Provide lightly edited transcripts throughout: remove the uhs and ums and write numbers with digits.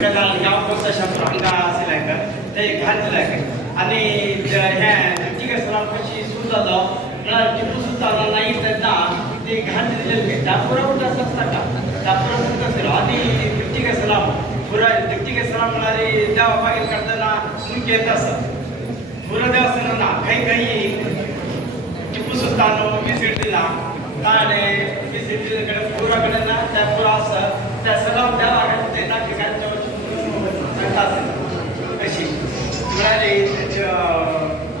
गाव कोणता शब्द अंगा असेल का ते घातलं आहे आणि ह्या ठीक आहे सर कशी सुद्धा जाऊ मला टिपू सुद्धा नाही त्यांना ते घाट दिलेलं डापुरा उठा असता का डापुरा सुद्धा असेल आणि ठीक आहे सलाम पुरा ठीक आहे सलाम म्हणाले त्या बागेत करताना मुख्य येत असत पुरा देव असताना काही काही टिपू सुलतान विजिट दिला आणि विजिट दिल्याकडे पुराकडे ना त्या पुरा असं त्या सलाम द्यावा ते ना ठिकाणच्या कशी म्हणाले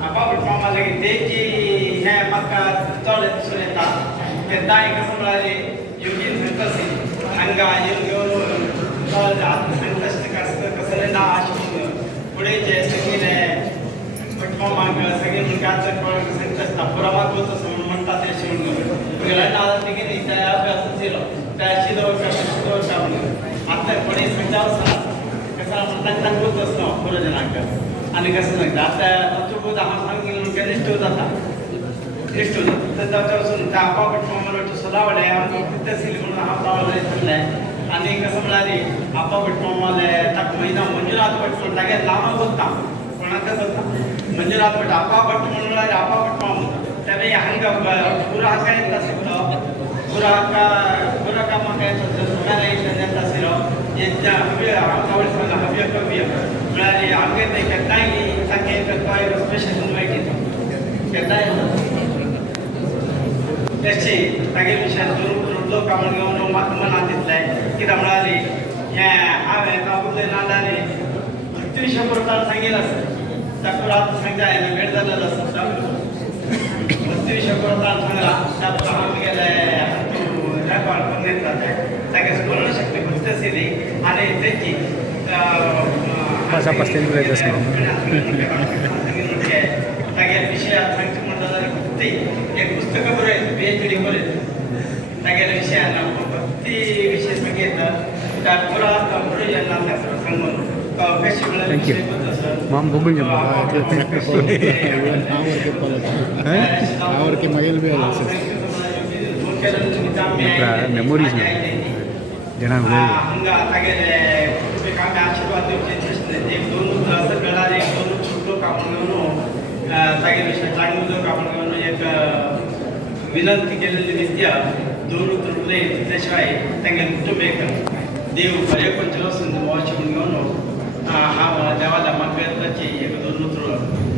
आपापट मामाला ते जी ह्या मक्का चढले दिसून येतात ते दाय कसं म्हणाले योगी म्हणत असेल अंगा घेऊन संकष्ट कसं ना पुढे जे सगळे पटमाग सगळे मुलगाचं संकष्ट पुरावात होत असं म्हणतात ते शिवून गेला की नाही त्या अभ्यास दिलं त्या शिदवर का आता पुढे समजावं म्हणतात होत असतं पुरजनांक आणि कसं सांगतं आता तत्वबोध हा सांगितलं की निष्ठ होत आता निष्ठ होत तर त्याच्यापासून त्या आपापट मामाला सलावड आहे तहसील म्हणून हा पावला चांगला आहे आणि कसं म्हणाले आपापट मामाला टाक महिना मंजुनाथ भट म्हणून टाक्यात लांब होता कोणाचा होता मंजुनाथ भट आपापट म्हणून आपापट माम होता त्यावेळी हंग पुरा हा काय असं पुरा का मग काय सोन्याला येत असेल यांच्या हव्य हव्य कव्य मिळाले आगे ते केताय सांगे काय स्पेशल इन्व्हाइट येतो केताय त्याचे सगळे विषयात लोक आपण घेऊन मनात घेतलाय की म्हणाले ह्या हावे काबुले नादाने भक्ती शंभर सांगेल असं त्यापुरात सांगताय ना वेळ झालेला असं भक्ती शंभर सांगला त्यापुरा हा गेलाय पण घेतला सगळ्या स्मरण शक्ती गोष्ट असेल आणि त्याची सगळ्या विषयात सांगतो म्हणतात एक पुस्तकं बरं आहे PhD वर सगळ्या विषयांना भक्ती विषय सांगितलं त्या पुरा पुढे सांगून कशी मेमोरीज जनाब आशीर्वाद एक दोन असं कळाले एक दोन छोटं कापून घेऊन सगळे विषय चांगलं कापून घेऊन एक विनंती केलेली दिसते दोन तुटले त्याशिवाय त्यांना कुटुंब एक देव बरे पण चलो संत घेऊन हा देवाला मागण्याची एक दोन उतर